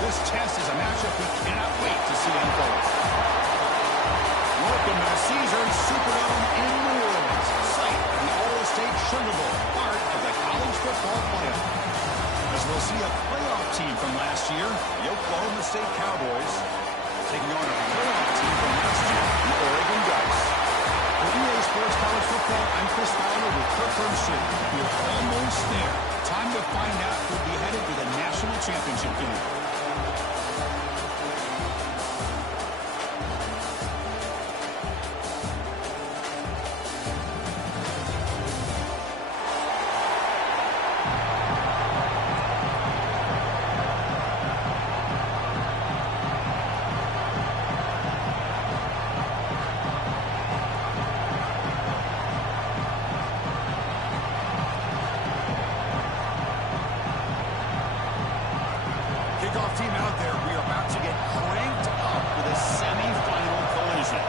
This test is a matchup we cannot wait to see unfold. Welcome to the Caesars Superdome in New Orleans, site of the All-State Sugar Bowl, part of the college football playoff. As we'll see a playoff team from last year, the Oklahoma State Cowboys, taking on a playoff team from last year, the Oregon Ducks. For EA Sports College Football, I'm Chris Fowler with Kirk Herbstreit. We're almost there. Time to find out who'll be headed to the national championship game. Kickoff team out there. We are about to get cranked up with a semifinal collision.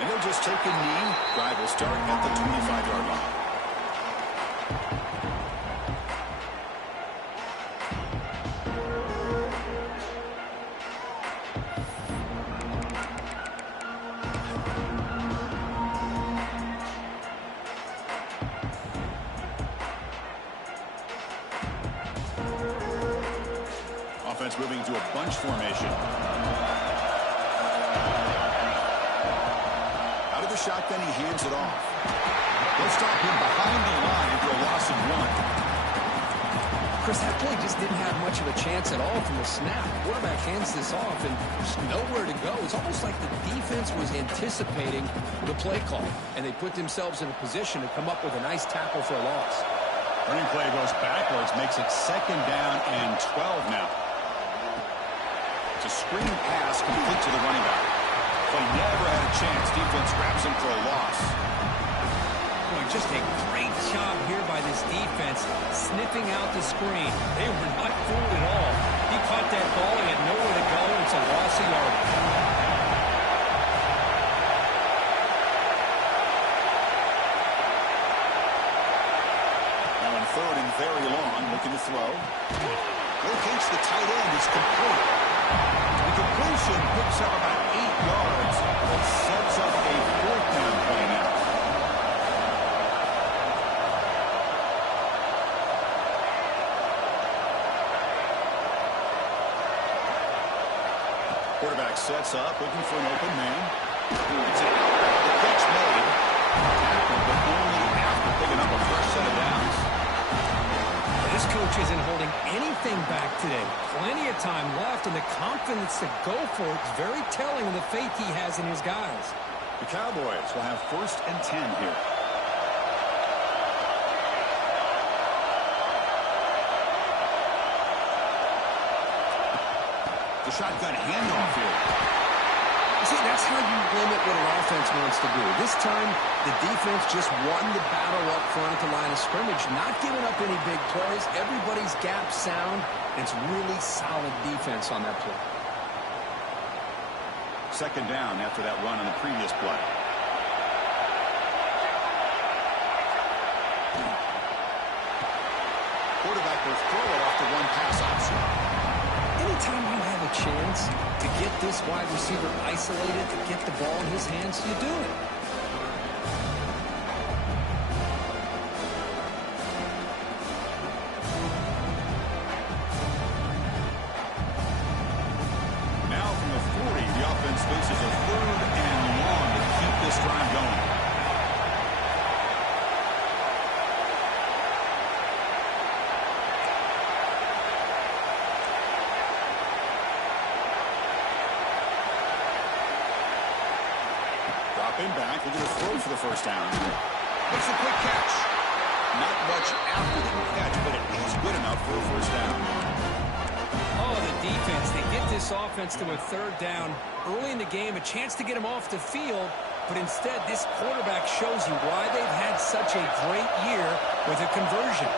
And they'll just take a knee. Drive will start at the 25-yard line. Offense moving to a bunch formation. Out of the shotgun, he hands it off. They'll stop him behind the line for a loss of 1. Chris, that play just didn't have much of a chance at all from the snap. Quarterback hands this off, and there's nowhere to go. It's almost like the defense was anticipating the play call, and they put themselves in a position to come up with a nice tackle for a loss. Running play goes backwards, makes it 2nd down and 12 now. It's a screen pass complete to the running back. But he never had a chance. Defense grabs him for a loss. Boy, just a great job here by this defense, sniffing out the screen. They were not fooled at all. He caught that ball. He had nowhere to go. It's a loss of yardage. Now in 3rd and very long, looking to throw. Locates the tight end. It's complete. The completion picks up about 8 yards. That sets up a 4th down play now. Quarterback sets up, looking for an open man. It's an out. The catch made. Tackle, but only after picking up a first set of downs. This coach isn't holding anything back today. Plenty of time left, and the confidence to go for it is very telling of the faith he has in his guys. The Cowboys will have 1st and 10 here. The shotgun handoff here. See, that's how you limit what an offense wants to do. This time, the defense just won the battle up front at the line of scrimmage, not giving up any big plays. Everybody's gap sound. It's really solid defense on that play. 2nd down after that run on the previous play. Quarterback will throw it off the one pass option. Anytime you have a chance to get this wide receiver isolated, to get the ball in his hands, you do it. Now from the 40, the offense faces a 3rd and long to keep this drive going. Dropping back, looking to throw for the 1st down. Makes a quick catch. Not much after the catch, but it is good enough for a 1st down. Oh, the defense. They get this offense to a 3rd down early in the game, a chance to get him off the field, but instead this quarterback shows you why they've had such a great year with a conversion.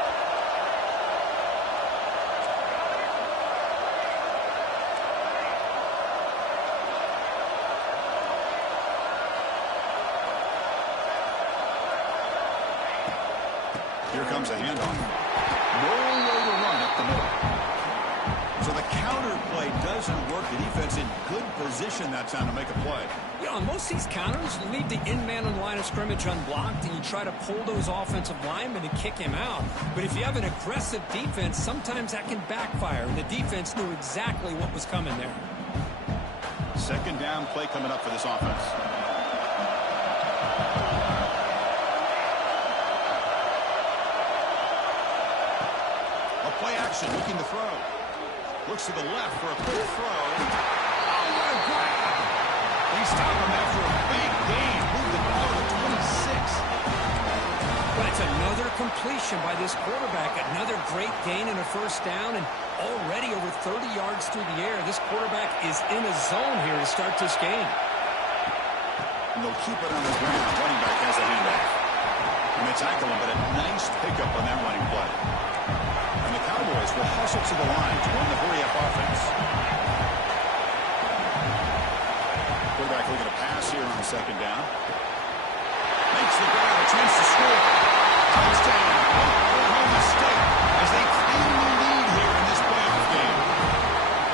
Here comes a handoff. Nowhere to run up the middle. So the counter play doesn't work. The defense in good position that time to make a play. You know, on most of these counters, you leave the in-man on the line of scrimmage unblocked, and you try to pull those offensive linemen and kick him out. But if you have an aggressive defense, sometimes that can backfire, and the defense knew exactly what was coming there. Second down play coming up for this offense. A play action, looking to throw. Looks to the left for a quick throw. Oh, what a grab! They stop him after a big gain. Moved the ball to 26. But it's another completion by this quarterback. Another great gain in a first down, and already over 30 yards through the air. This quarterback is in a zone here to start this game. And they'll keep it on the ground. Running back has a handoff. And they tackle him, but a nice pickup on that running play. And the Cowboys will hustle to the line to run the hurry-up offense. Quarterback looking to pass here on second down. Makes the grab, a chance to score. Touchdown. No mistake as they claim the lead here in this playoff game.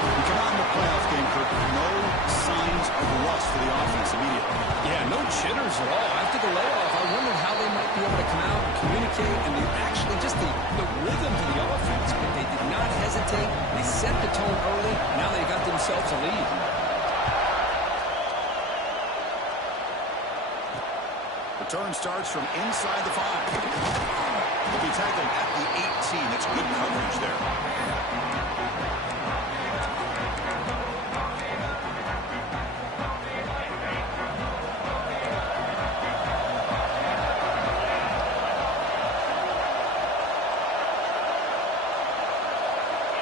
We come out in the playoff game, Kirk. No signs of rust for the offense immediately. Yeah, no jitters at all. After the layoff, I wondered how they might be able to come out and communicate, and actually just the rhythm to the offense. But they did not hesitate. They set the tone early. Now they got themselves a lead. Return starts from inside the 5. He'll be tackled at the 18. That's good coverage there.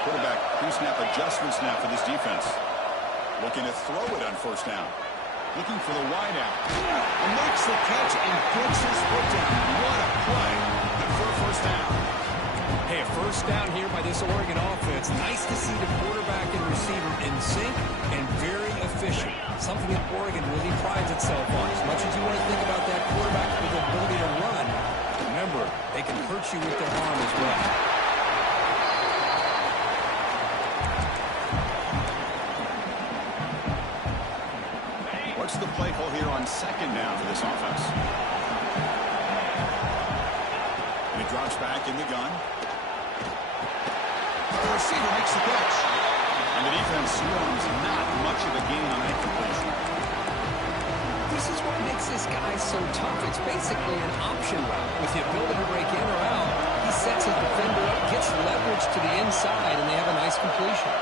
Quarterback pre-snap adjustment snap for this defense. Looking to throw it on first down. Looking for the wide out. And makes the catch and gets his foot down. What a play. And for a first down. Hey, a first down here by this Oregon offense. Nice to see the quarterback and receiver in sync and very efficient. Something that Oregon really prides itself on. As much as you want to think about that quarterback with the ability to run, remember, they can hurt you with their arm as well. What's the play call here on second down for this offense? And he drops back in the gun. The receiver makes the catch. And the defense swarms. Not much of a gain on that completion. This is what makes this guy so tough. It's basically an option route. With the ability to break in or out, he sets his defender up, gets leverage to the inside, and they have a nice completion.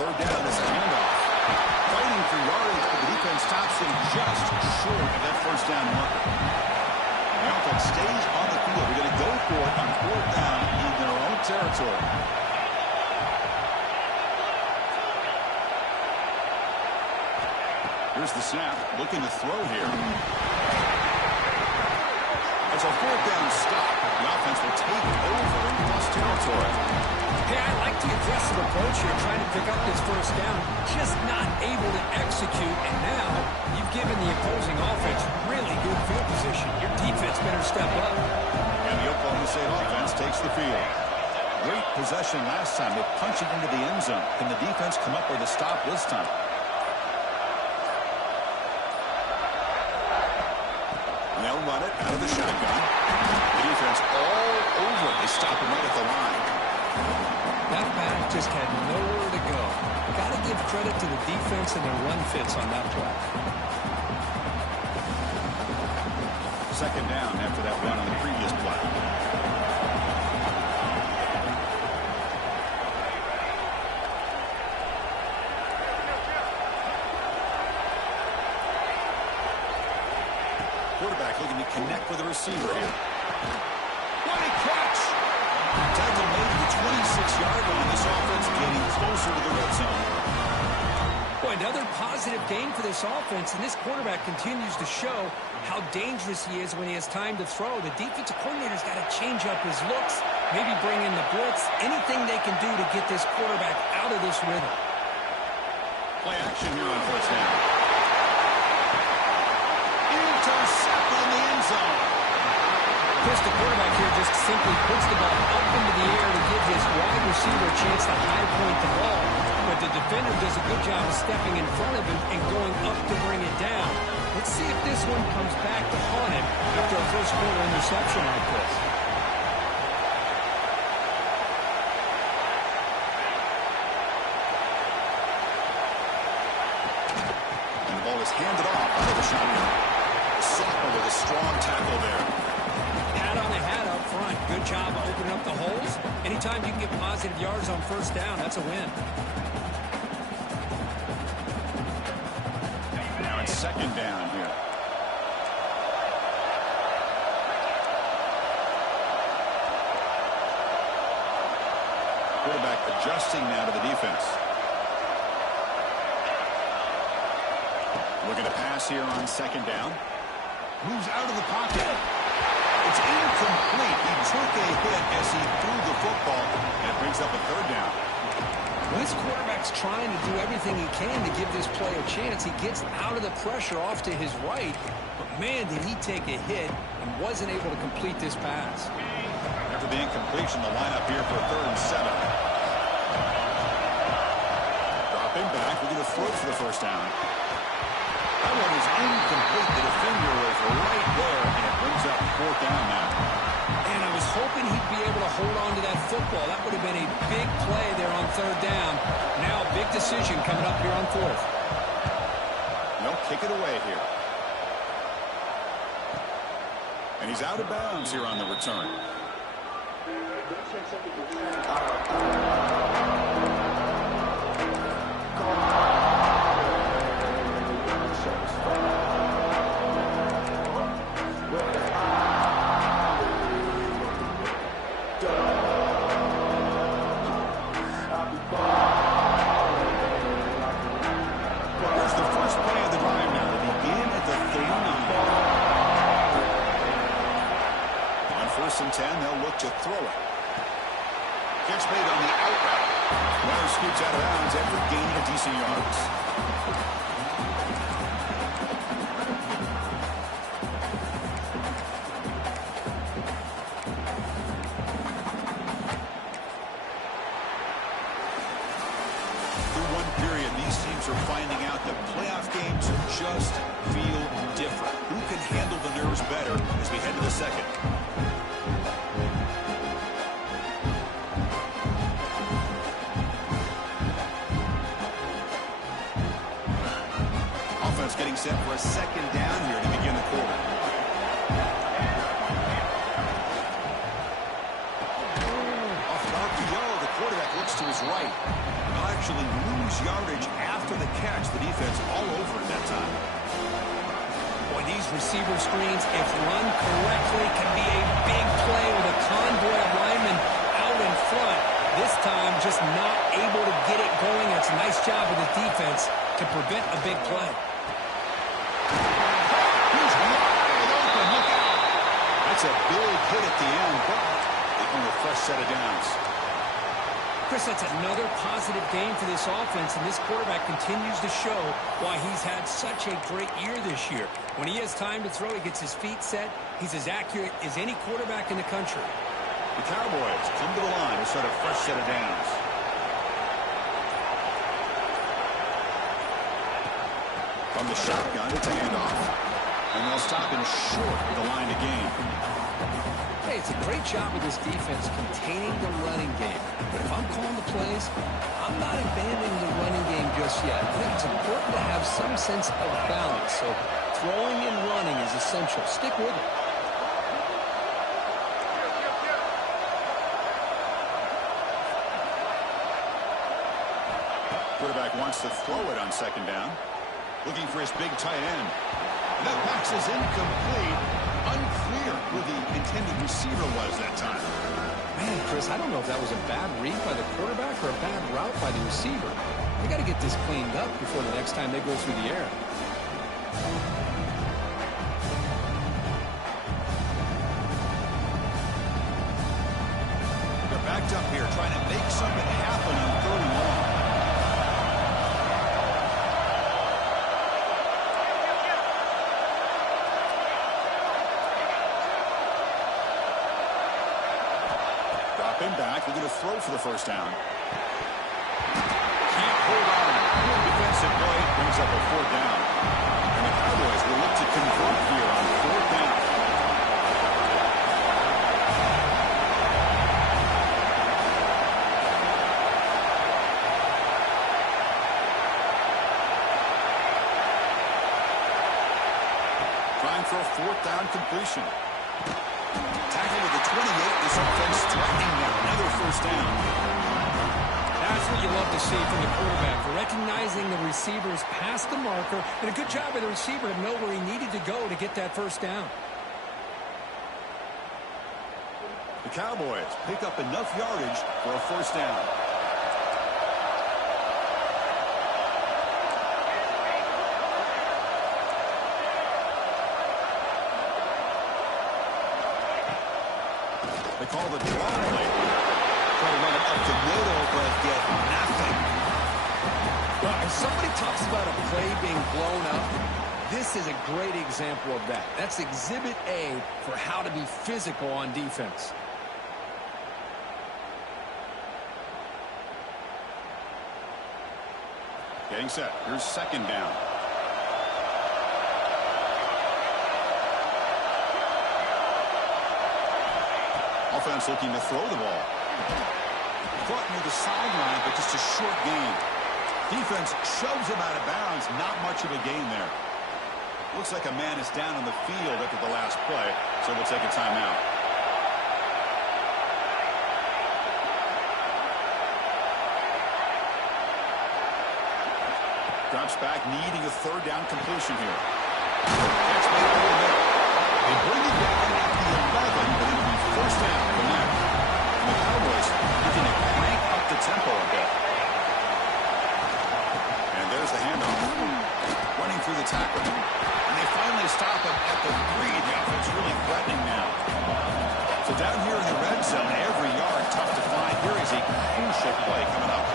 Third down is a handoff. Fighting for yardage, but the defense stops him just short of that first down marker. The offense stays on the field. They're going to go for it on fourth down in their own territory. Here's the snap. Looking to throw here. It's a fourth down stop. The offense will take over in plus territory. Hey, I like the aggressive approach here, trying to pick up this first down, just not able to execute, and now you've given the opposing offense really good field position. Your defense better step up. And the Oklahoma State offense takes the field. Great possession last time. They punch it into the end zone. Can the defense come up with a stop this time? And they'll run it out of the shotgun. The defense all over it. They stop him right at the line. That back just had nowhere to go. Got to give credit to the defense and their run fits on that play. Second down after that run on the previous play. Quarterback looking to connect with the receiver here. What a catch! Tackle made to the 26-yard line. This offense getting closer to the red zone. Boy, another positive gain for this offense, and this quarterback continues to show how dangerous he is when he has time to throw. The defensive coordinator's got to change up his looks Maybe bring in the blitz. Anything they can do to get this quarterback out of this rhythm. Play action here on first down. Intercepted in the end zone. Chris, the quarterback here just simply puts the ball up into the air to give his wide receiver a chance to high point the ball. But the defender does a good job of stepping in front of him and going up to bring it down. Let's see if this one comes back to haunt him after a first quarter interception like this. And the ball is handed off out of the shotgun. Sophomore with a strong tackle there. Hat on the hat up front. Good job of opening up the holes. Anytime you can get positive yards on first down, that's a win. Now it's second down here. Quarterback adjusting now to the defense. Looking to pass here on second down. Moves out of the pocket. It's incomplete. He took a hit as he threw the football, and it brings up a third down. Well, this quarterback's trying to do everything he can to give this play a chance. He gets out of the pressure off to his right, but man, did he take a hit and wasn't able to complete this pass. After the incompletion, the lineup here for 3rd and 7. Dropping back, looking to throw for the first down. That one is incomplete. The defender was right there, and it brings up 4th down now. And I was hoping he'd be able to hold on to that football. That would have been a big play there on 3rd down. Now a big decision coming up here on 4th. No, kick it away here. And he's out of bounds here on the return. Here's the first play of the drive now to begin at the 39. On 1st and 10, they'll look to throw it. Catch made on the out route. Runner scoots out of bounds after gaining a decent yards. Through one period, these teams are finding out that playoff games just feel different. Who can handle the nerves better as we head to the second? Offense getting set for a second down here to begin the quarter. Off an RPO, the quarterback looks to his right. He'll actually lose yardage after the catch. The defense all over it that time. Boy, these receiver screens, if run correctly, can be a big play with a convoy of linemen out in front. This time, just not able to get it going. It's a nice job of the defense to prevent a big play. He's wide open. Look out. That's a big hit at the end, but they earn a fresh set of downs. Chris, that's another positive game for this offense, and this quarterback continues to show why he's had such a great year this year. When he has time to throw, he gets his feet set. He's as accurate as any quarterback in the country. The Cowboys come to the line to start a fresh set of downs. From the shotgun, it's a handoff. And they'll stop him short of the line to gain. Hey, it's a great job of this defense containing the running game. But if I'm calling the plays, I'm not abandoning the running game just yet. I think it's important to have some sense of balance. So throwing and running is essential. Stick with it. Quarterback wants to throw it on second down. Looking for his big tight end. That pass is incomplete. Unclear who the intended receiver was that time. Man, Chris, I don't know if that was a bad read by the quarterback or a bad route by the receiver. They got to get this cleaned up before the next time they go through the air. drop him back. They're going to throw for the first down. Can't hold on. Good defensive play brings up a fourth down. And the Cowboys will look to convert here on fourth down. Trying for a fourth down completion. Tackle with the 28. This offense threatening now. Another first down. That's what you love to see from the quarterback, for recognizing the receivers past the marker, and a good job by the receiver to know where he needed to go to get that first down. The Cowboys pick up enough yardage for a first down. They call the draw play. Try to run it up the middle, but get nothing. Well, if somebody talks about a play being blown up, this is a great example of that. That's exhibit A for how to be physical on defense. Getting set. Here's second down. Offense looking to throw the ball. Caught near the sideline, but just a short gain. Defense shoves him out of bounds. Not much of a gain there. Looks like a man is down on the field after the last play, so we'll take a timeout. Drops back, needing a third down completion here. That's made over the middle. They bring it down at the 11, but it'll be first down from there. And the Cowboys looking to crank up the tempo a bit. And there's the handoff. Running through the tackle. And they finally stop him at the 3. The offense really threatening now. So down here in the red zone, every yard tough to find. Here is a crucial play coming up.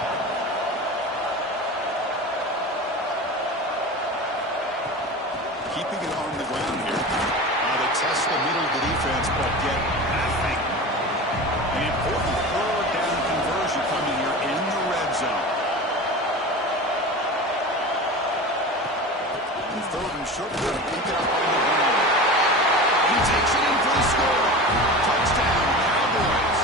Keeping it on the ground here. They test the middle of the defense, but get nothing. An important third down conversion coming here in the red zone. And third and short, good. Pick it up on the ground. He takes it in for the score. Touchdown, Cowboys.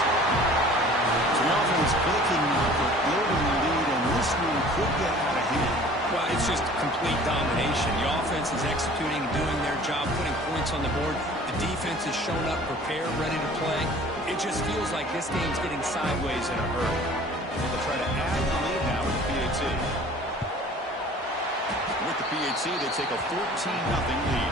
So the offense picking up, building the lead, and this one could get out of hand. Well, it's just complete domination. The offense is executing, doing their job, putting points on the board. The defense is showing up, prepared, ready to play. It just feels like this game's getting sideways in a hurry. They'll try to add the lead now with the PAT. With the PAT, they take a 14-0 lead.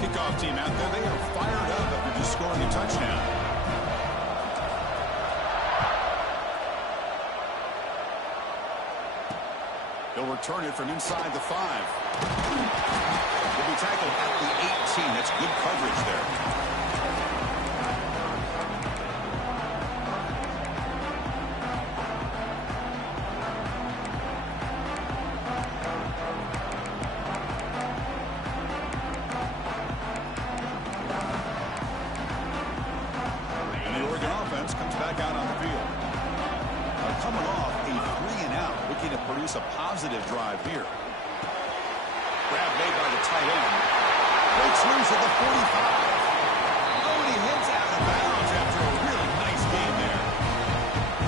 Kickoff team out there, they are fired up after just scoring a touchdown. They'll return it from inside the 5. They'll be tackled at the 18. That's good coverage there. A positive drive here. Grab made by the tight end. Breaks loose at the 45. Oh, and he hits out of bounds after a really nice game there.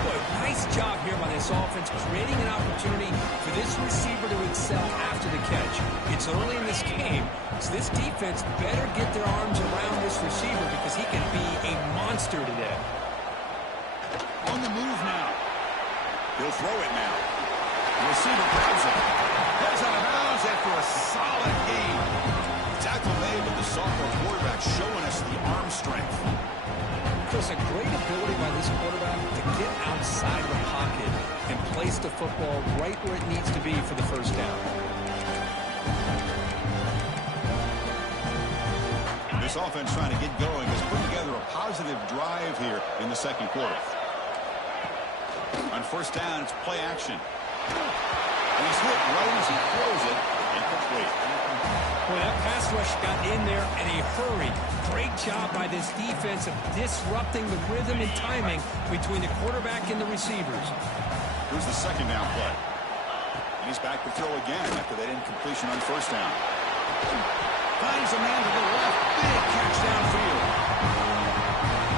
Boy, nice job here by this offense, creating an opportunity for this receiver to excel after the catch. It's early in this game, so this defense better get their arms around this receiver because he can be a monster today. On the move now. He'll throw it now. The receiver grabs it. Heads out of bounds after a solid game. Tackle made, but the sophomore quarterback showing us the arm strength. Just a great ability by this quarterback to get outside the pocket and place the football right where it needs to be for the first down. This offense trying to get going has put together a positive drive here in the second quarter. On first down, it's play action. And he's hit right as he throws it. Incomplete. Well, that pass rush got in there in a hurry. Great job by this defense of disrupting the rhythm and timing between the quarterback and the receivers. Here's the second down play. And he's back to throw again after that incompletion on first down. Finds a man to the left. Big catch downfield.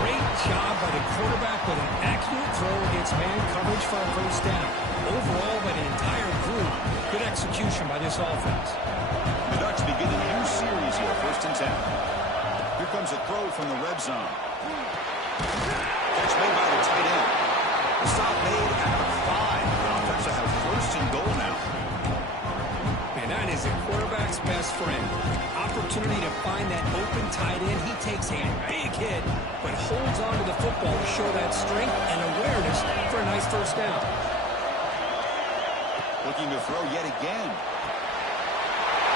Great job by the quarterback with an accurate throw against man coverage for a first down. Overall, by the entire group, good execution by this offense. The Ducks begin a new series here, 1st and 10. Here comes a throw from the red zone. Catch made by the tight end. The stop made at the 5. The offense will have 1st and goal now. And that is a quarterback's best friend. Opportunity to find that open tight end. He takes a big hit, but holds on to the football to show that strength and awareness for a nice first down. Looking to throw yet again.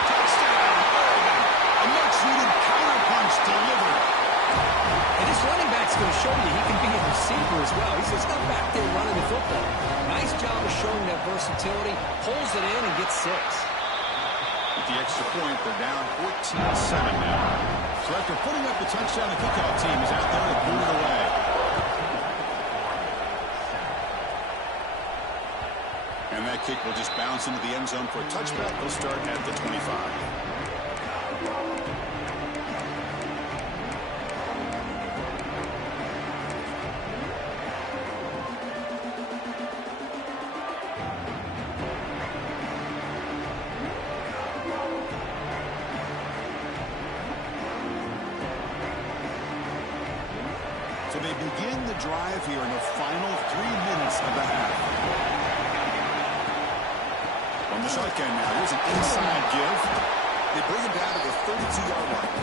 Touchdown, Oregon! A much-needed counterpunch delivered. And this running back's going to show you he can be a receiver as well. He's just not back there running the football. Nice job of showing that versatility. Pulls it in and gets 6. With the extra point, they're down 14-7 now. So after putting up the touchdown, the kickoff team is out there to boot it away. And that kick will just bounce into the end zone for a touchback. They'll start at the 25. So they begin the drive here in the final 3 minutes of the half. From the shotgun now, here's an inside give. They bring him down to the 32-yard line.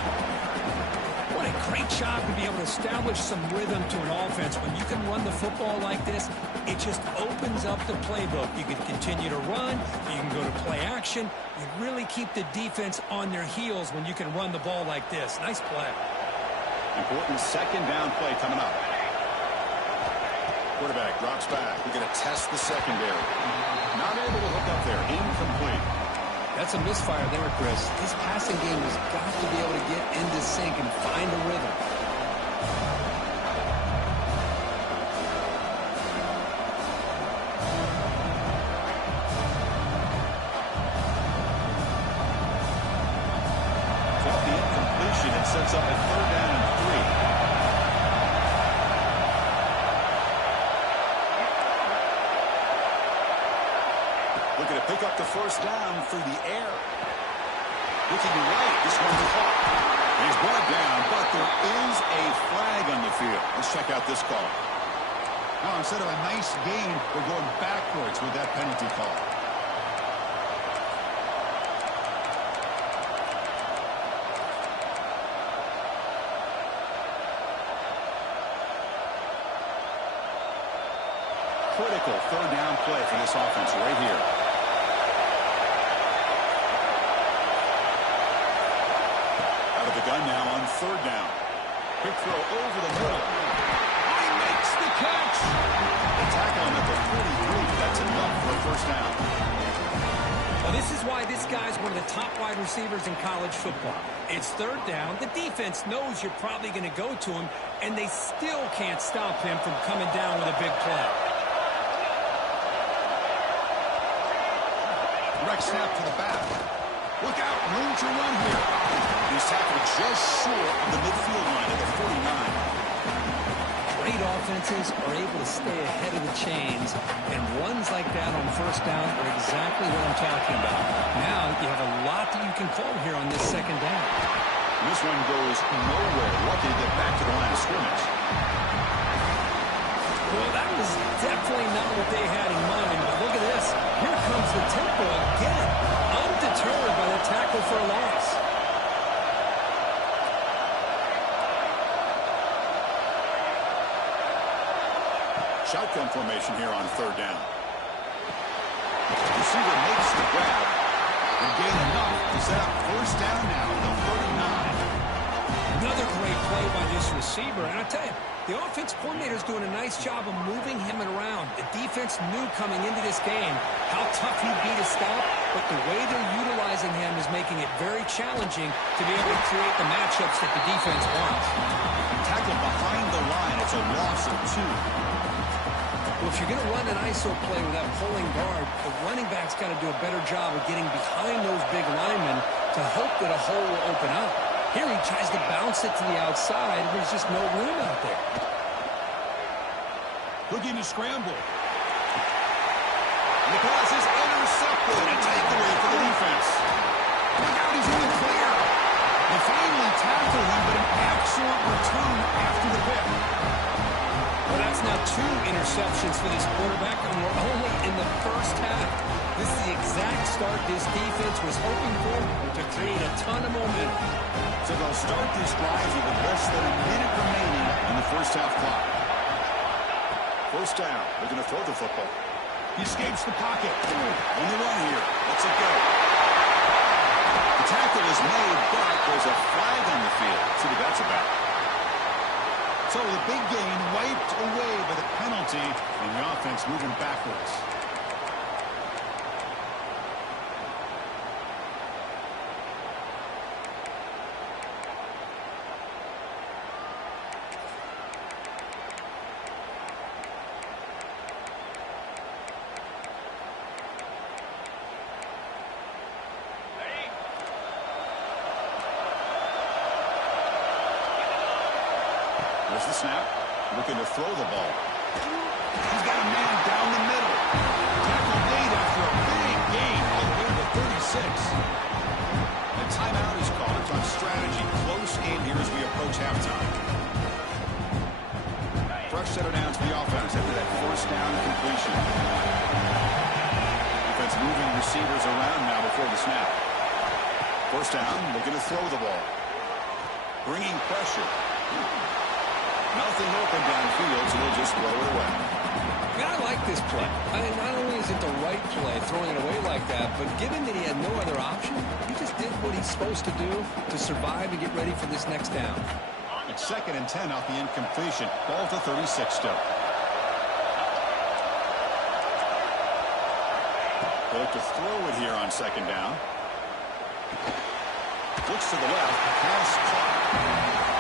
What a great job to be able to establish some rhythm to an offense. When you can run the football like this, it just opens up the playbook. You can continue to run. You can go to play action. You really keep the defense on their heels when you can run the ball like this. Nice play. Important second down play coming up. Quarterback drops back. We're going to test the secondary. Not able to hook up there. Incomplete. That's a misfire there, Chris. This passing game has got to be able to get into sync and find a rhythm. Off the incompletion, it sets up a 3rd down and 3. Looking to pick up the first down through the air. Looking right, this one caught. He's brought down, but there is a flag on the field. Let's check out this call. Now, instead of a nice gain, we're going backwards with that penalty call. Critical 3rd down play for this offense right here. Out of the gun now on 3rd down. Quick throw over the middle. He makes the catch. The tackle him at the 43. That's enough for a first down. Well, this is why this guy's one of the top wide receivers in college football. It's 3rd down. The defense knows you're probably going to go to him, and they still can't stop him from coming down with a big play. Direct snap to the back. Look out, room to run here. He's tackled just short of the midfield line at the 49. Great offenses are able to stay ahead of the chains, and runs like that on first down are exactly what I'm talking about. Now you have a lot that you can call here on this second down. And this one goes nowhere. Lucky to get back to the line of scrimmage. Well, that was definitely not what they had in mind, but look at this. Here comes the tempo again. Undeterred by the tackle for a loss. Shotgun formation here on 3rd down. The receiver makes the grab and gain enough to set up first down now at the 39. Another great play by this receiver. And I tell you, the offense coordinator is doing a nice job of moving him around. The defense knew coming into this game how tough he'd be to stop, but the way they're utilizing him is making it very challenging to be able to create the matchups that the defense wants. Tackled behind the line. It's a loss of 2. Well, if you're going to run an ISO play with that pulling guard, the running back's got to do a better job of getting behind those big linemen to hope that a hole will open up. Here he tries to bounce it to the outside, and there's just no room out there. Looking to scramble. And the pass is intercepted. A takeaway for the defense. Look out, he's in the clear. They finally tackle him, but an excellent return after the pick. Well, that's now 2 interceptions for this quarterback, and we're only in the first half. This is the exact start this defense was hoping for to create a ton of momentum. So they'll start this drive with less than a minute remaining in the first half clock. First down. They're going to throw the football. He escapes the pocket. On the run here. Let's it go. The tackle is made, but there's a flag on the field. See what that's about. So the big gain wiped away by the penalty, and the offense moving backwards. There's the snap. Looking to throw the ball. He's got a man down the middle. Tackle made after a big gain all the way to the 36. A timeout is called. It's on strategy. Close game here as we approach halftime. Fresh set of downs for the offense after that first down completion. Defense moving receivers around now before the snap. First down, looking to throw the ball. Bringing pressure. Nothing open downfield, so they'll just throw it away. And I like this play. I mean, not only is it the right play, throwing it away like that, but given that he had no other option, he just did what he's supposed to do to survive and get ready for this next down. It's 2nd and 10 off the incompletion. Ball to 36 still. They look to throw it here on 2nd down. Looks to the left. Pass caught.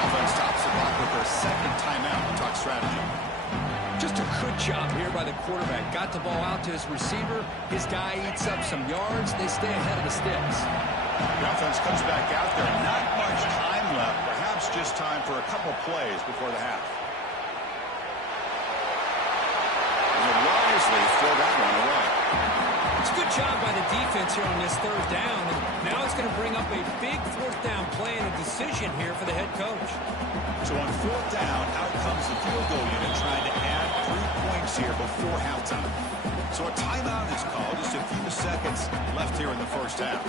Offense stops the block with their 2nd timeout to talk strategy. Just a good job here by the quarterback. Got the ball out to his receiver. His guy eats up some yards. They stay ahead of the sticks. The offense comes back out there. Not much time left. Perhaps just time for a couple plays before the half. And they wisely throw that one away. It's a good job by the defense here on this 3rd down. And now it's going to bring up a big 4th down play and a decision here for the head coach. So on 4th down, out comes the field goal unit trying to add 3 points here before halftime. So a timeout is called. Just a few seconds left here in the first half.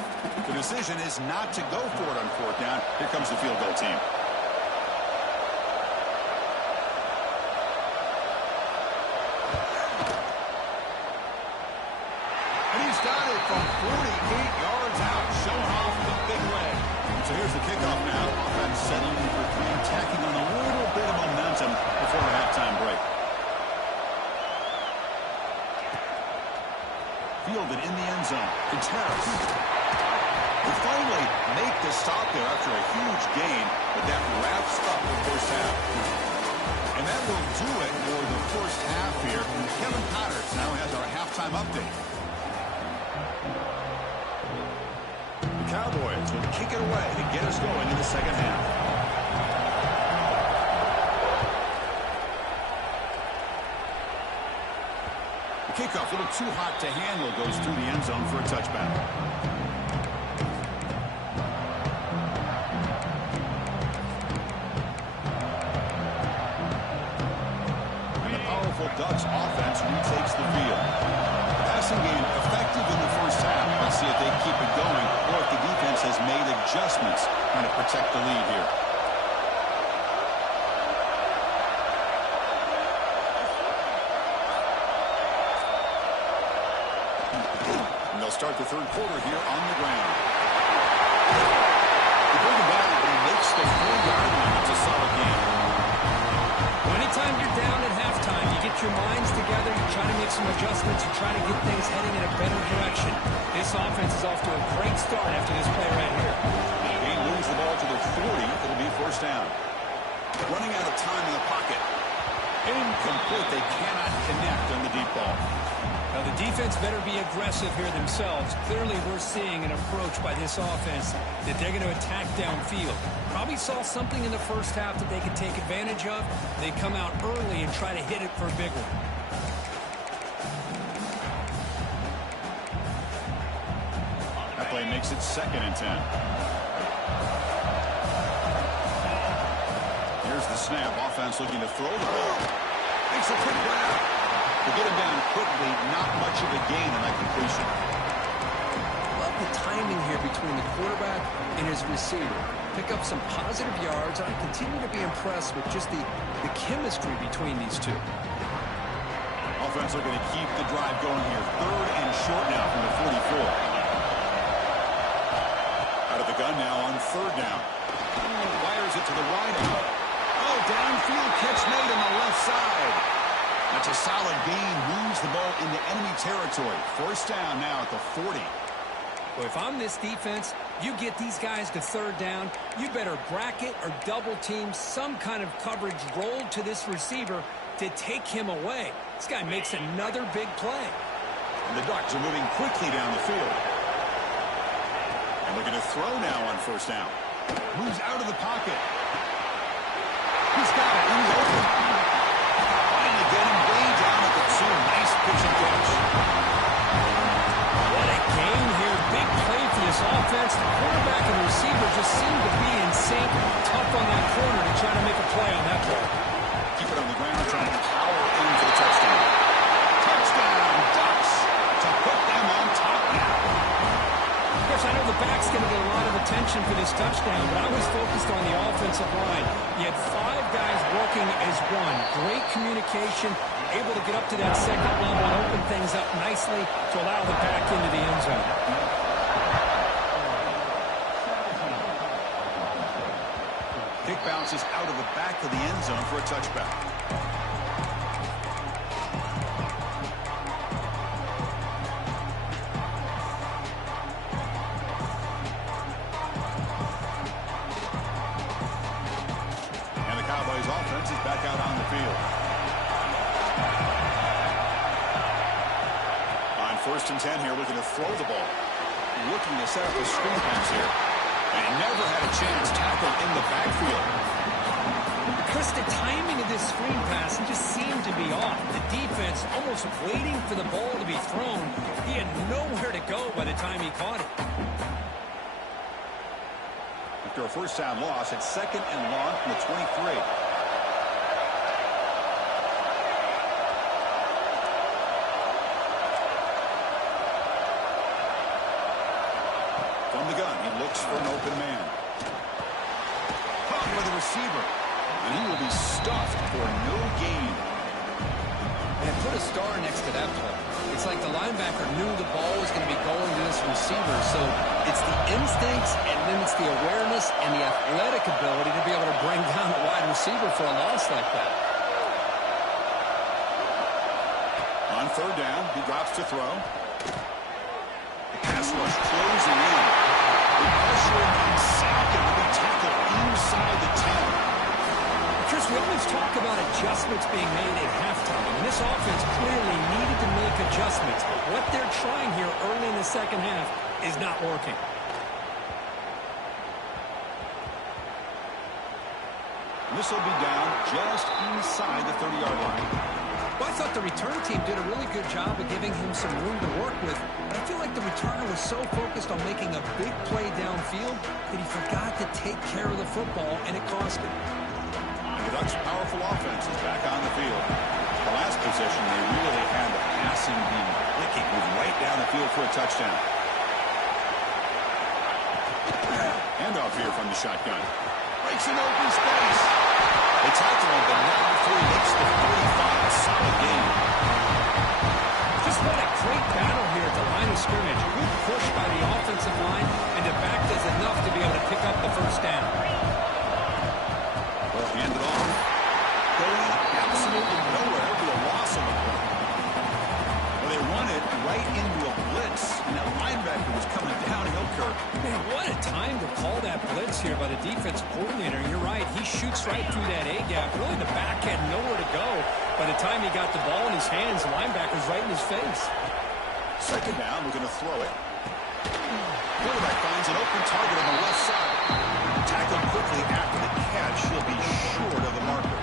The decision is not to go for it on 4th down. Here comes the field goal team. Got it from 48 yards out, showing off the big leg. So here's the kickoff now. Offense settling for 3, tacking on a little bit of momentum before the halftime break. Fielded in the end zone. Contreras. They finally make the stop there after a huge gain, but that wraps up the first half. And that will do it for the first half here. Kevin Potters now has our halftime update. The Cowboys will kick it away to get us going in the second half. The kickoff, a little too hot to handle, goes through the end zone for a touchback. And the powerful Ducks offense retakes the field. Passing game effective in the first half. Let's see if they keep it going or if the defense has made adjustments trying to protect the lead here. And they'll start the 3rd quarter here on the ground. They bring him back, but he makes the 4-yard line. It's a solid game. some adjustments and try to get things heading in a better direction. This offense is off to a great start after this play right here. He moves the ball to the 40. It'll be first down. Running out of time in the pocket. Incomplete. They cannot connect on the deep ball. Now, the defense better be aggressive here themselves. Clearly, we're seeing an approach by this offense that they're going to attack downfield. Probably saw something in the first half that they could take advantage of. They come out early and try to hit it for a big one. That play makes it 2nd and 10. Here's the snap. Offense looking to throw the ball. Makes a quick grab. To get him down quickly, not much of a gain on that completion. Love the timing here between the quarterback and his receiver. Pick up some positive yards. I continue to be impressed with just the chemistry between these two. Offense looking to keep the drive going here. 3rd and short now from the 44. Out of the gun now on 3rd down. Fires it to the right. Oh, downfield catch made on the left side. That's a solid gain. Moves the ball into enemy territory. First down now at the 40. Well, if I'm this defense, you get these guys to 3rd down, you better bracket or double team some kind of coverage rolled to this receiver to take him away. This guy makes another big play. And the Ducks are moving quickly down the field. And looking to throw now on 1st down. Moves out of the pocket. He's got it. He's open. Finally get him way down at the 2. Nice pitch and catch. What a game here. Big play for this offense. The quarterback and receiver just seem to be in sync. Tough on that corner to try to make a play on that play. Keep it on the ground, trying to power in for the touchdown. Touchdown, Ducks, to put them on top now. Of course, I know the back's going to get a lot of attention for this touchdown, but I was focused on the offensive line. You had 5 guys working as one. Great communication, able to get up to that 2nd level and open things up nicely to allow the back into the end zone. Kick bounces out of the back of the end zone for a touchback. And the Cowboys offense is back out on the field. On 1st and 10 here, looking to throw the ball. Looking to set up a screen pass here. And never had a chance tackled in the backfield. Chris, the timing of this screen pass just seemed to be off. The defense almost waiting for the ball to be thrown. He had nowhere to go by the time he caught it. After a 1st down loss, it's 2nd and long from the 23. From the gun, he looks for an open man. Caught by the receiver. And he will be stuffed for no gain. And put a star next to that play. It's like the linebacker knew the ball was going to be going to this receiver. So it's the instincts, and then it's the awareness and the athletic ability to be able to bring down the wide receiver for a loss like that. On 3rd down, he drops to throw. The pass rush closing in. The pressure and sack and will be tackled inside the 10. Chris, we always talk about adjustments being made at halftime, and this offense clearly needed to make adjustments, but what they're trying here early in the 2nd half is not working. This will be down just inside the 30-yard line. Well, I thought the return team did a really good job of giving him some room to work with, but I feel like the returner was so focused on making a big play downfield that he forgot to take care of the football, and it cost him. The Ducks' powerful offense is back on the field. The last possession, they really had the passing being clicking, moving right down the field for a touchdown. Handoff here from the shotgun. Breaks an open space. They tackle him, but not before he makes the 45. Solid game. Just what a great battle here at the line of scrimmage. Good push by the offensive line, and the back does enough to be able to pick up the 1st down. Hand it off. Going absolutely nowhere for the loss of the play. What a time to call that blitz here by the defensive coordinator. You're right. He shoots right through that A-gap. Really, the back had nowhere to go. By the time he got the ball in his hands, the linebacker's right in his face. Second down, we're going to throw it. Quarterback finds an open target on the left side. Tackled quickly after the catch. He'll be short of the marker.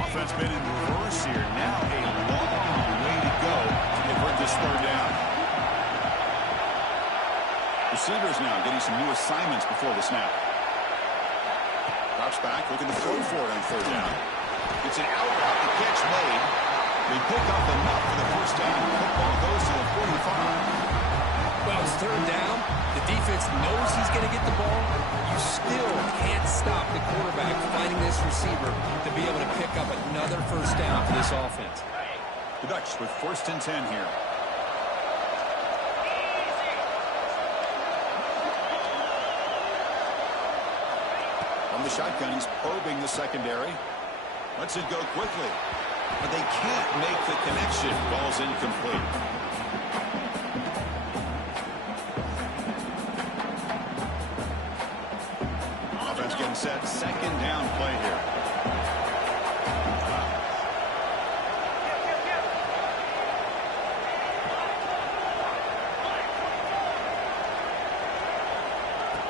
Offense been in reverse here. Now a long way to go to convert this third down. Receivers now getting some new assignments before the snap. Drops back, looking to throw for it on third down. It's an out route, the catch made. They pick up enough for the first down. Football goes to the 45. Well, it's third down. The defense knows he's going to get the ball. You still can't stop the quarterback finding this receiver to be able to pick up another first down for this offense. The Ducks with 1st and 10 here. From the shotgun, he's probing the secondary. Lets it go quickly. But they can't make the connection. Ball's incomplete. Offense getting set. Second down play here.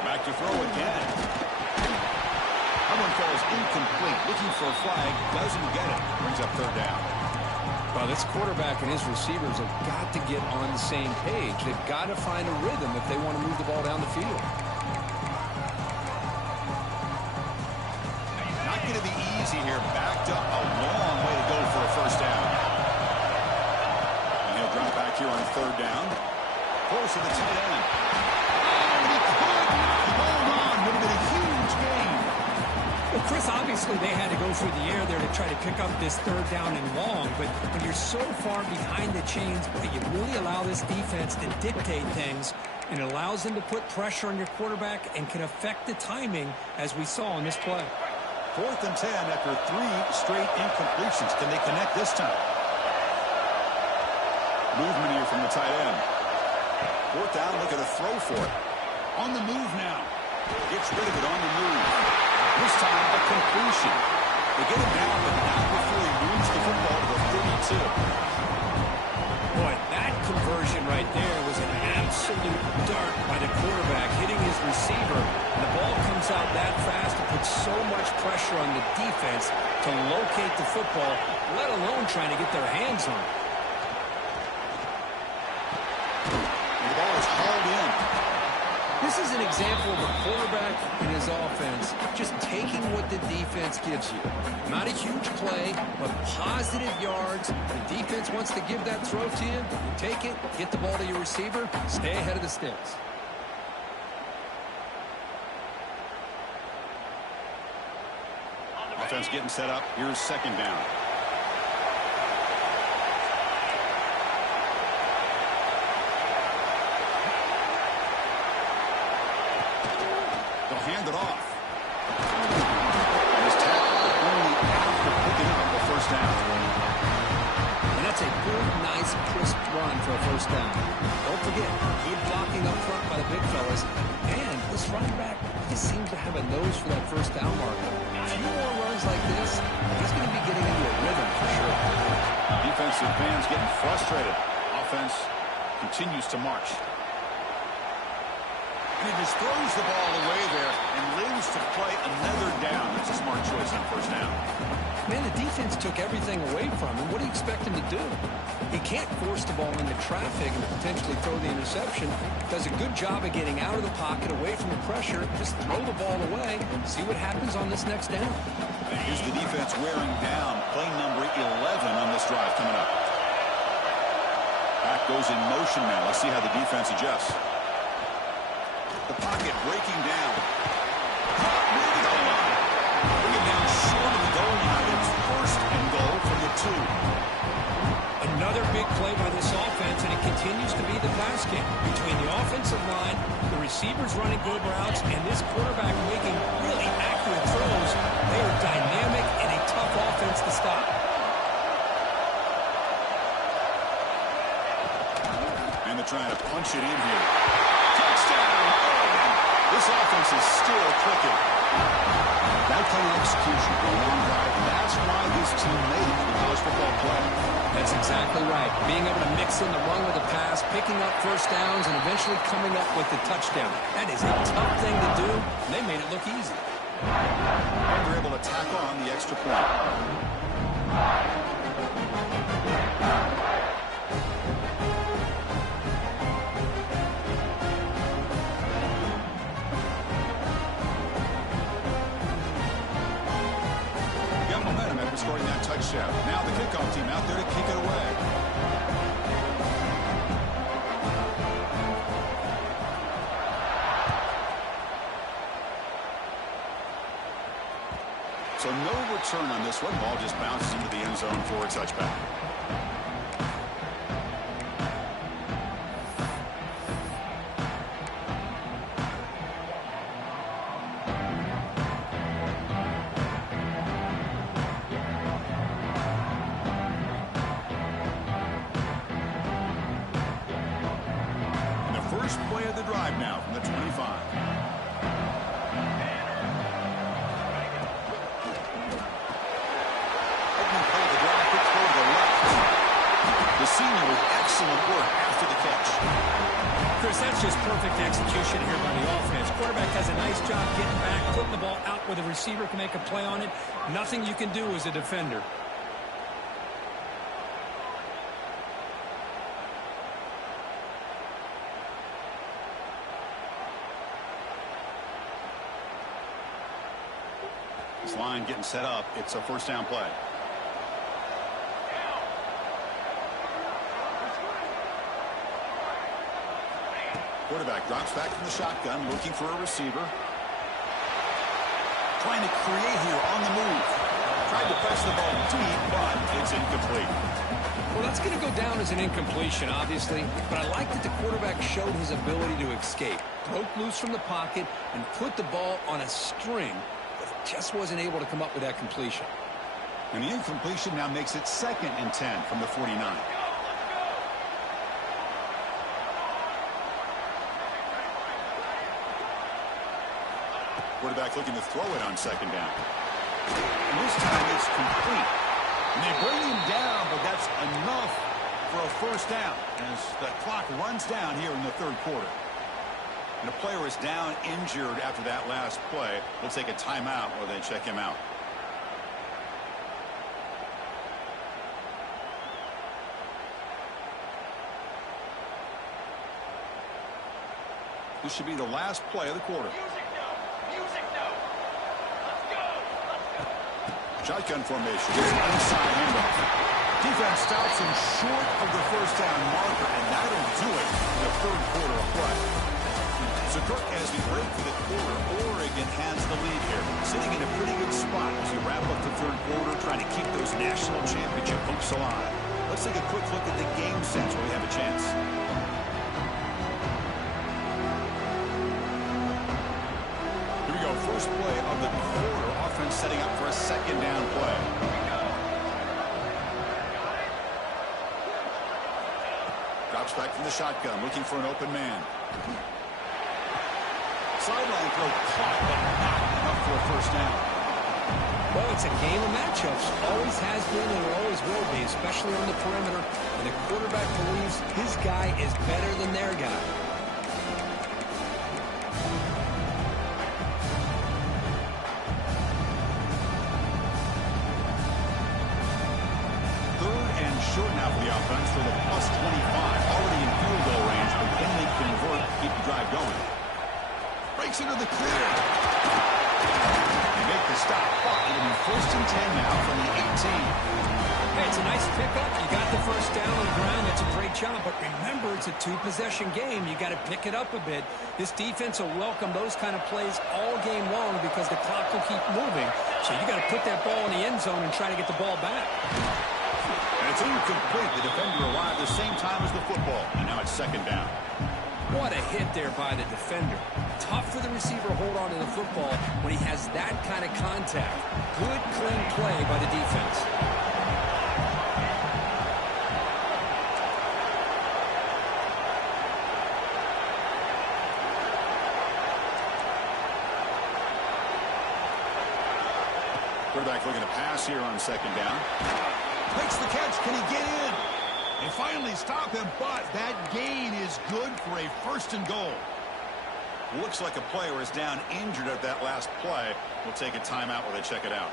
Back to throw again. That one falls incomplete. Looking for a flag. Doesn't get it. Brings up third down. Well, this quarterback and his receivers have got to get on the same page. They've got to find a rhythm if they want to move the ball down the field. Not going to be easy here. Backed up a long way to go for a first down. And he'll drop back here on third down. Close to the tight end. And he could hold on. Would have been a huge gain. Well, Chris, obviously they had to go through the air there to try to pick up this third down and long, but when you're so far behind the chains, you really allow this defense to dictate things, and it allows them to put pressure on your quarterback and can affect the timing, as we saw in this play. 4th and 10 after 3 straight incompletions. Can they connect this time? Movement here from the tight end. 4th down, look at a throw for it. On the move now. Gets rid of it on the move. This time, a completion. They get him down, but not before he moves the football to the 32. Boy, that conversion right there was an absolute dart by the quarterback, hitting his receiver. And the ball comes out that fast to put so much pressure on the defense to locate the football, let alone trying to get their hands on it. And the ball is hauled in. This is an example of a quarterback and his offense just taking what the defense gives you. Not a huge play, but positive yards. The defense wants to give that throw to you. You take it, get the ball to your receiver, stay ahead of the sticks. Offense getting set up. Here's second down. Hand it off. And his tackle only after picking up the first down. And that's a good, nice, crisp run for a first down. Don't forget, good blocking up front by the big fellas. And this running back just seems to have a nose for that first down marker. A few more runs like this, he's going to be getting into a rhythm for sure. Defensive fans getting frustrated. Offense continues to march. And he just throws the ball away there and lives to play another down. That's a smart choice on first down. Man, the defense took everything away from him. What do you expect him to do? He can't force the ball into traffic and potentially throw the interception. Does a good job of getting out of the pocket, away from the pressure. Just throw the ball away and see what happens on this next down. Here's the defense wearing down. Play number 11 on this drive coming up. Back goes in motion now. Let's see how the defense adjusts. The pocket breaking down. Caught near the goal line. Bring it down short of the goal line. It's 1st and goal from the 2. Another big play by this offense, and it continues to be the pass game between the offensive line, the receivers running good routes, and this quarterback making really accurate trying to punch it in here. Touchdown, Oregon. This offense is still clicking. That kind of execution for a long drive, that's why this team made it to the college football playoff. That's exactly right. Being able to mix in the run with the pass, picking up first downs, and eventually coming up with the touchdown. That is a tough thing to do, and they made it look easy. And they're able to tack on the extra point. Got momentum after scoring that touchdown. Now the kickoff team out there to kick it away. So no return on this one. Ball just bounces into the end zone for a touchback. And the first play of the drive now from the 25. The senior with excellent work after the catch. Chris, that's just perfect execution here by the offense. Quarterback has a nice job getting back, putting the ball out where the receiver can make a play on it. Nothing you can do as a defender. This line getting set up. It's a first down play. Quarterback drops back from the shotgun, looking for a receiver. Trying to create here on the move. Tried to press the ball deep, but it's incomplete. Well, that's going to go down as an incompletion, obviously, but I like that the quarterback showed his ability to escape. Broke loose from the pocket and put the ball on a string, but just wasn't able to come up with that completion. And the incompletion now makes it 2nd and 10 from the 49. Quarterback looking to throw it on 2nd down. And this time it's complete. And they bring him down, but that's enough for a first down as the clock runs down here in the 3rd quarter. And the player is down injured after that last play. They'll take a timeout or they check him out. This should be the last play of the quarter. Shotgun formation. Inside handoff. Defense stops him short of the first down marker, and that'll do it in the 3rd quarter of play. So Kirk, as we break for the quarter, Oregon has the lead here, sitting in a pretty good spot as we wrap up the 3rd quarter, trying to keep those national championship hopes alive. Let's take a quick look at the game sense where we have a chance. Here we go, first play of the quarter. Offense setting up for a 2nd down play. Drops back from the shotgun, looking for an open man. Sideline throw caught, but not enough for a first down. Well, it's a game of matchups. Always has been and always will be, especially on the perimeter. And the quarterback believes his guy is better than their guy. Short now for the offense for the +25. Already in field goal range, but can they convert, keep the drive going? Breaks into the clear. They make the stop. It'll be 1st and 10 now from the 18. Hey, it's a nice pickup. You got the first down on the ground. That's a great job. But remember, it's a 2-possession game. You got to pick it up a bit. This defense will welcome those kind of plays all game long because the clock will keep moving. So you got to put that ball in the end zone and try to get the ball back. It's incomplete. The defender arrived the same time as the football, and now it's 2nd down. What a hit there by the defender. Tough for the receiver to hold on to the football when he has that kind of contact. Good, clean play by the defense. Quarterback looking to pass here on second down. Makes the catch. Can he get in? They finally stop him, but that gain is good for a first and goal. Looks like a player is down injured at that last play. We'll take a timeout while they check it out.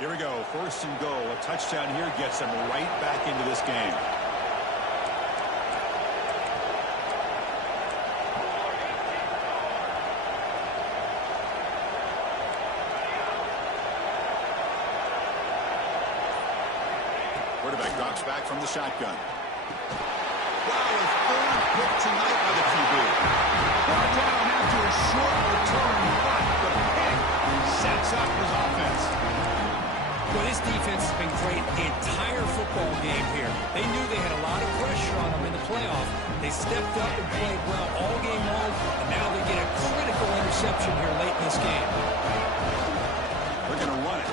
Here we go. First and goal. A touchdown here gets them right back into this game. Quarterback drops back from the shotgun. Wow, a third pick tonight by the QB. Brought down after a short return, but the pick sets up his offense. Well, this defense has been great the entire football game here. They knew they had a lot of pressure on them in the playoff. They stepped up and played well all game long, and now they get a critical interception here late in this game. They're going to run it.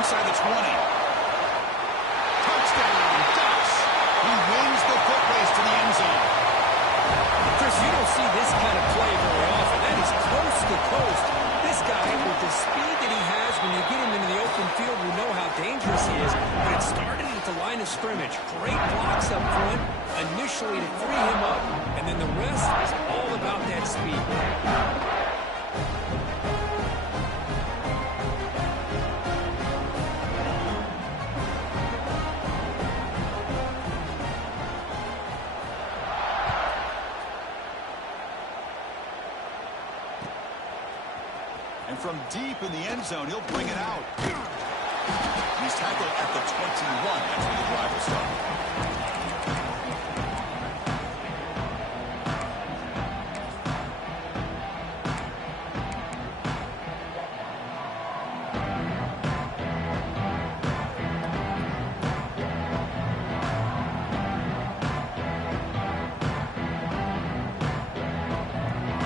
Inside the 20. Touchdown, Ducks. He wins the foot race to the end zone. Chris, you don't see this kind of play very often. That is coast to coast. This guy, with the speed that he has, when you get him into the open field, we know how dangerous he is. But it started at the line of scrimmage. Great blocks up front, initially to free him up, and then the rest is all about that speed. And from deep in the end zone, he'll bring it out. He's tackled at the 21. That's where the drive will start.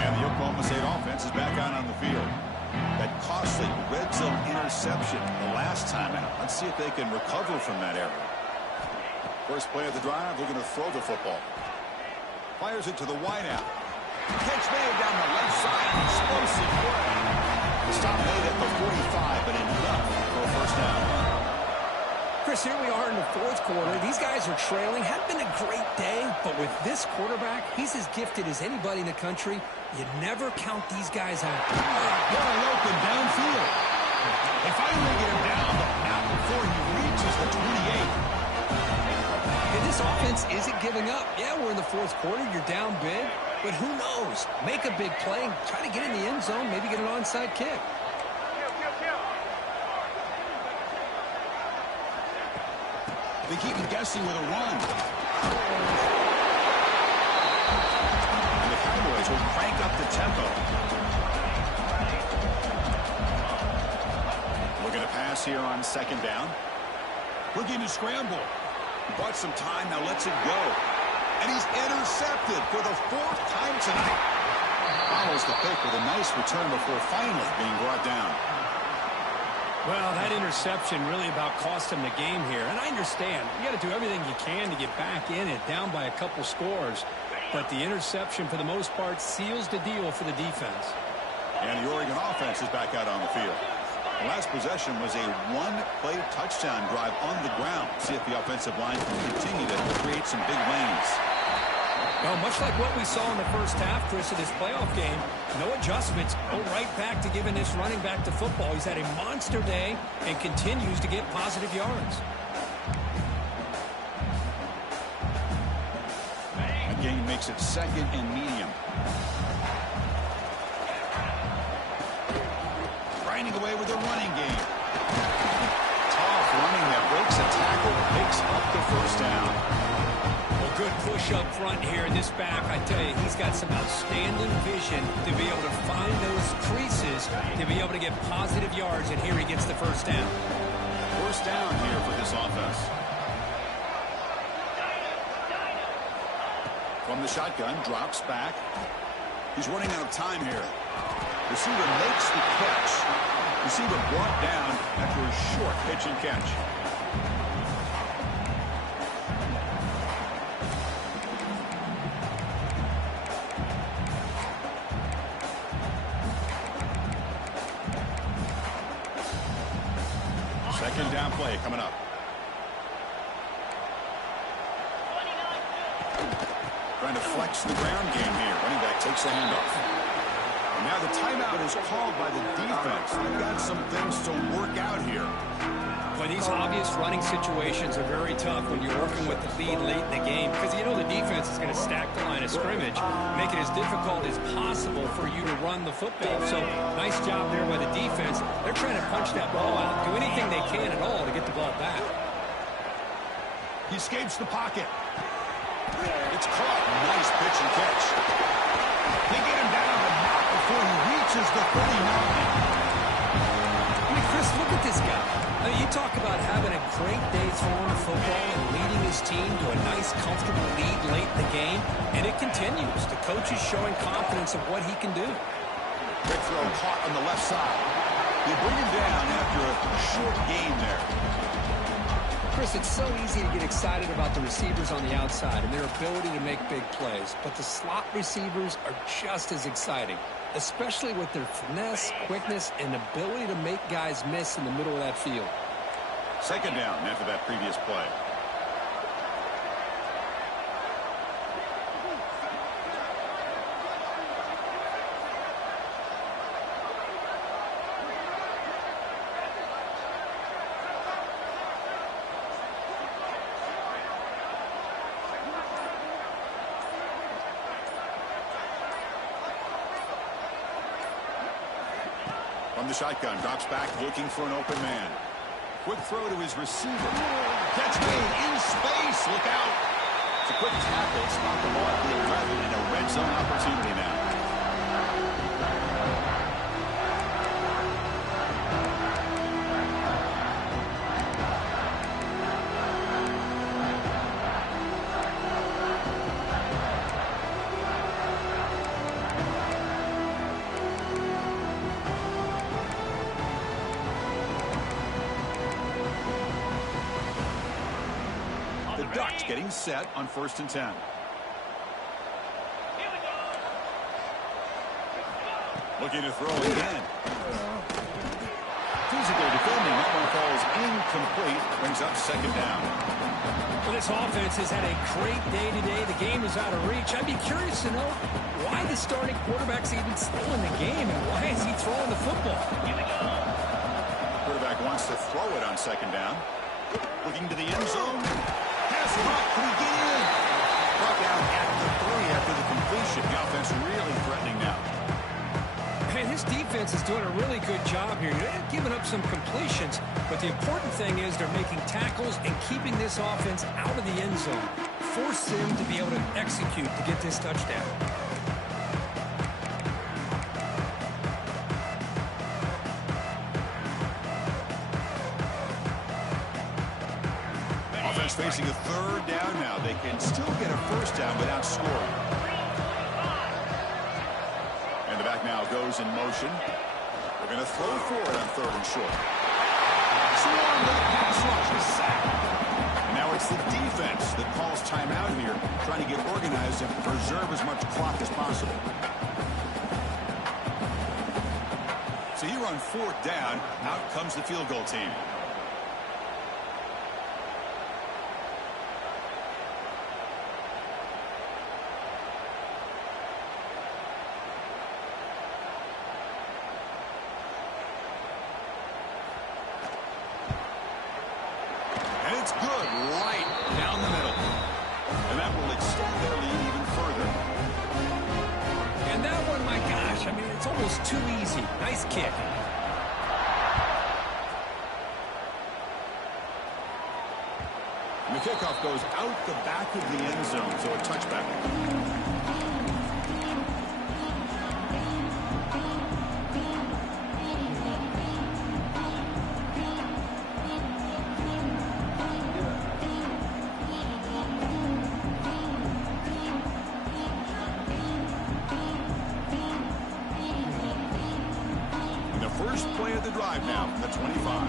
And the Oklahoma State offense is back out on the field. That costly red zone interception the last time out. Let's see if they can recover from that error. First play of the drive, looking to throw the football. Fires it to the wideout. Catch made down the left side. Explosive play. Stop made at the 45, but enough for a first down. Chris, here we are in the fourth quarter. These guys are trailing. Hadn't been a great day, but with this quarterback, he's as gifted as anybody in the country. You never count these guys out. Wide open downfield. They finally get him down, but not before he reaches the 28. And this offense isn't giving up. Yeah, we're in the fourth quarter. You're down big, but who knows? Make a big play. Try to get in the end zone. Maybe get an onside kick. They keep him guessing with a run. And the Cowboys will crank up the tempo. Looking to pass here on second down. Looking to scramble. Bought some time, now lets it go. And he's intercepted for the fourth time tonight. Follows the pick with a nice return before finally being brought down. Well, that interception really about cost him the game here. And I understand. You got to do everything you can to get back in it, down by a couple scores. But the interception, for the most part, seals the deal for the defense. And the Oregon offense is back out on the field. The last possession was a one-play touchdown drive on the ground. See if the offensive line can continue to create some big lanes. Well, much like what we saw in the first half, Chris, of this playoff game, no adjustments. Go right back to giving this running back to football. He's had a monster day and continues to get positive yards. Again, makes it second and medium. Grinding away with the running game. Tough running that breaks a tackle, picks up the first down. Good push up front here in this back. I tell you, he's got some outstanding vision to be able to find those creases, to be able to get positive yards, and here he gets the first down. First down here for this offense. From the shotgun, drops back. He's running out of time here. Receiver makes the catch. Receiver brought down after a short pitch and catch. Second down play coming up. Trying to flex the ground game here. Running back takes the handoff. And now the timeout is called by the defense. They've got some things to work out here. Well, these obvious running situations are very tough when you're working with the lead late in the game because you know the defense is going to stack the line of scrimmage, make it as difficult as possible for you to run the football. So nice job there by the defense. They're trying to punch that ball out, do anything they can at all to get the ball back. He escapes the pocket. It's caught. Nice pitch and catch. They get him down but not before he reaches the 39. I mean, Chris, look at this guy. I mean, you talk about having a great day throwing the football and leading his team to a nice, comfortable lead late in the game, and it continues. The coach is showing confidence of what he can do. Quick throw caught on the left side. They bring him down after a short gain there. Chris, it's so easy to get excited about the receivers on the outside and their ability to make big plays, but the slot receivers are just as exciting, especially with their finesse, quickness, and ability to make guys miss in the middle of that field. Second down after that previous play. From the shotgun, drops back, looking for an open man. Quick throw to his receiver. Catch made in space. Look out. It's a quick tackle. Spot the ball at the 11 and a red zone opportunity now. Ducks getting set on 1st and 10. Looking to throw again. Physical defending. That one falls incomplete. Brings up second down. Well, this offense has had a great day today. The game is out of reach. I'd be curious to know why the starting quarterback's even still in the game and why is he throwing the football? Quarterback wants to throw it on second down. Looking to the end zone. Pass him up. Can he get in? Brought down at the 3 after the completion. The offense really threatening now. Man, this defense is doing a really good job here. They're giving up some completions, but the important thing is they're making tackles and keeping this offense out of the end zone. Force them to be able to execute to get this touchdown. Offense facing a 3rd down now. They can still get a 1st down without scoring. And the back now goes in motion. They're going to throw for it on 3rd and short. Swarm with the pass rush is sacked. And now it's the defense that calls timeout here, trying to get organized and preserve as much clock as possible. So here on 4th down, out comes the field goal team. And it's good, right down the middle. And that will extend their lead even further. And that one, my gosh, I mean, it's almost too easy. Nice kick. And the kickoff goes out the back of the end zone, so a touchback. First play of the drive now from the 25.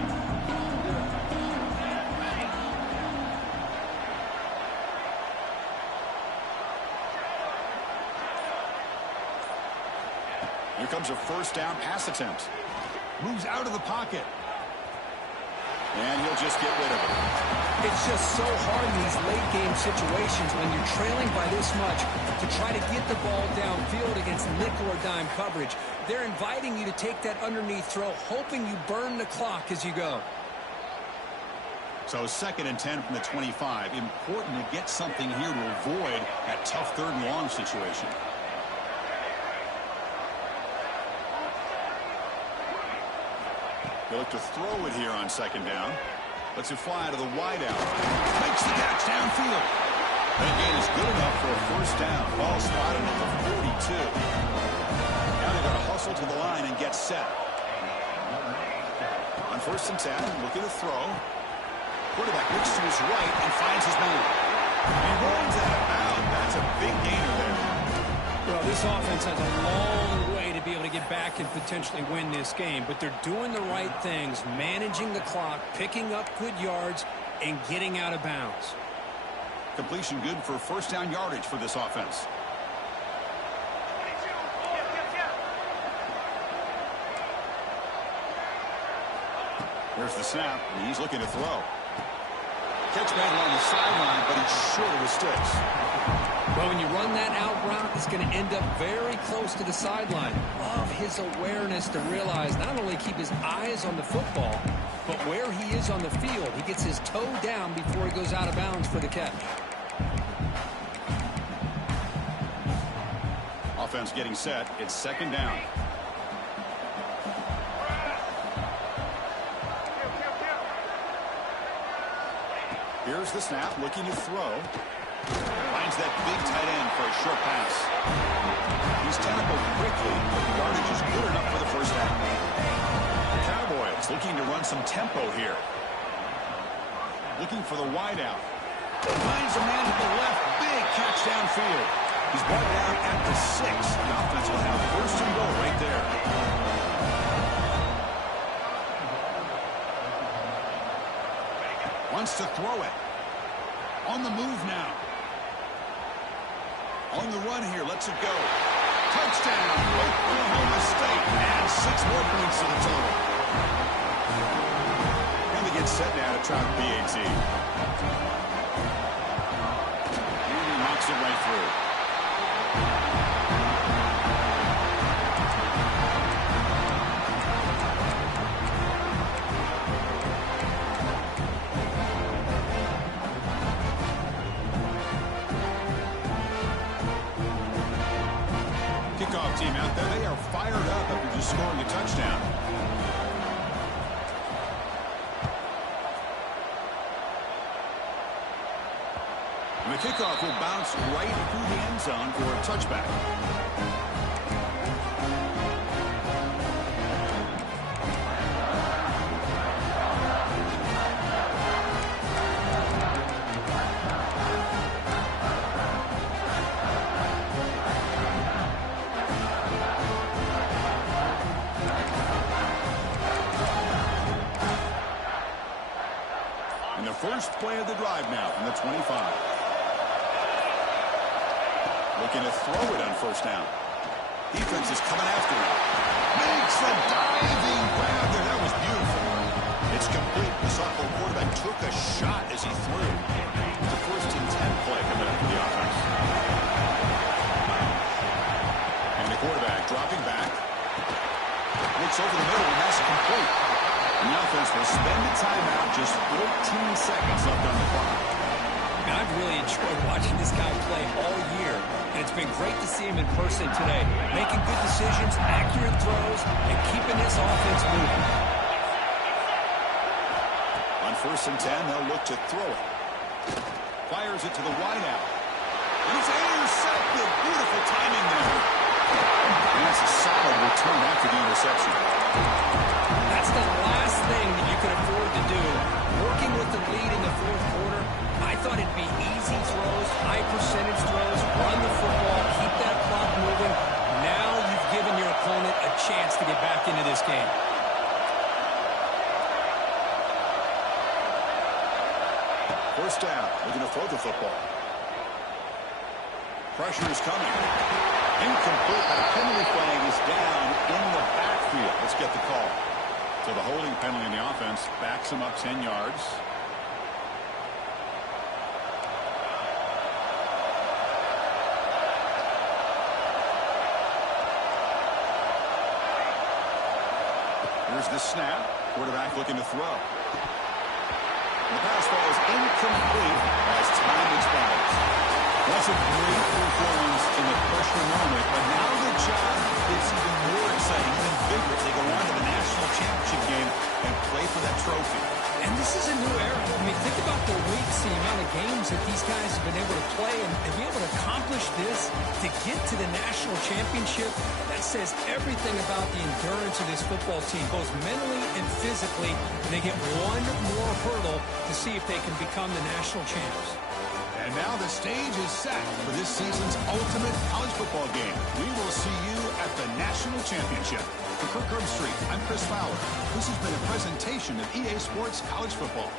Here comes a 1st down pass attempt. Moves out of the pocket. And he'll just get rid of it. It's just so hard in these late-game situations when you're trailing by this much to try to get the ball downfield against nickel or dime coverage. They're inviting you to take that underneath throw, hoping you burn the clock as you go. So 2nd and 10 from the 25. Important to get something here to avoid that tough 3rd and long situation. They look to throw it here on 2nd down. Lets it fly to the wideout. Makes the catch downfield. That gain is good enough for a 1st down. Ball spotted at the 42. Now they've got to hustle to the line and get set. On 1st and 10, looking to throw. Quarterback looks to his right and finds his man. He runs out of bounds. That's a big gainer there. Well, this offense has a long way to be able to get back and potentially win this game, but they're doing the right things, managing the clock, picking up good yards, and getting out of bounds. Completion good for 1st down yardage for this offense. Here's the snap, and he's looking to throw. Catch made along the sideline, but he's short of the sticks. Well, when you run that out route, it's going to end up very close to the sideline. Love his awareness to realize not only keep his eyes on the football, but where he is on the field. He gets his toe down before he goes out of bounds for the catch. Offense getting set. It's 2nd down. Here's the snap, looking to throw. Finds that big tight end for a short pass. He's tackled quickly, but the yardage is good enough for the 1st down. The Cowboys looking to run some tempo here. Looking for the wideout. Finds a man to the left. Big catch downfield. He's brought it out at the 6. The offense will have 1st and goal right there. Wants to throw it. On the move now. On the run here. Lets it go. Touchdown. Oklahoma State. And 6 more points to the total. And they get set now to try to PAT. And he knocks it right through. Kickoff team out there, they are fired up after just scoring a touchdown. And the kickoff will bounce right through the end zone for a touchback. First play of the drive now from the 25. Looking to throw it on 1st down. Defense is coming after him. Makes a diving grab there. That was beautiful. It's complete. The sophomore quarterback took a shot as he threw. It's a 1st and 10 play coming up for the offense. And the quarterback dropping back. Looks over the middle, and that's complete. And the offense will spend the timeout, just 14 seconds left on the clock. Now, I've really enjoyed watching this guy play all year, and it's been great to see him in person today, making good decisions, accurate throws, and keeping this offense moving. On 1st and 10, they'll look to throw it. Fires it to the wideout. And it's intercepted. Beautiful timing there. And that's a solid return after the interception. That's the last thing that you could afford to do. Working with the lead in the 4th quarter, I thought it'd be easy throws, high percentage throws, run the football, keep that clock moving. Now you've given your opponent a chance to get back into this game. First down, looking to throw the football. Pressure is coming. Incomplete, but a penalty flag is down in the backfield. Let's get the call. So the holding penalty in the offense backs him up 10 yards. Here's the snap. Quarterback looking to throw. The pass falls incomplete as time expires. That's a great performance in the pressure moment, but now the job is even more exciting and vigorous. They go on to the national championship game and play for that trophy. And this is a new era. I mean, think about the weeks, the amount of games that these guys have been able to play and be able to accomplish this to get to the national championship. That says everything about the endurance of this football team, both mentally and physically. And they get one more hurdle to see if they can become the national champs. And now the stage is set for this season's ultimate college football game. We will see you at the national championship. For Kirk Herbstreit, I'm Chris Fowler. This has been a presentation of EA Sports College Football.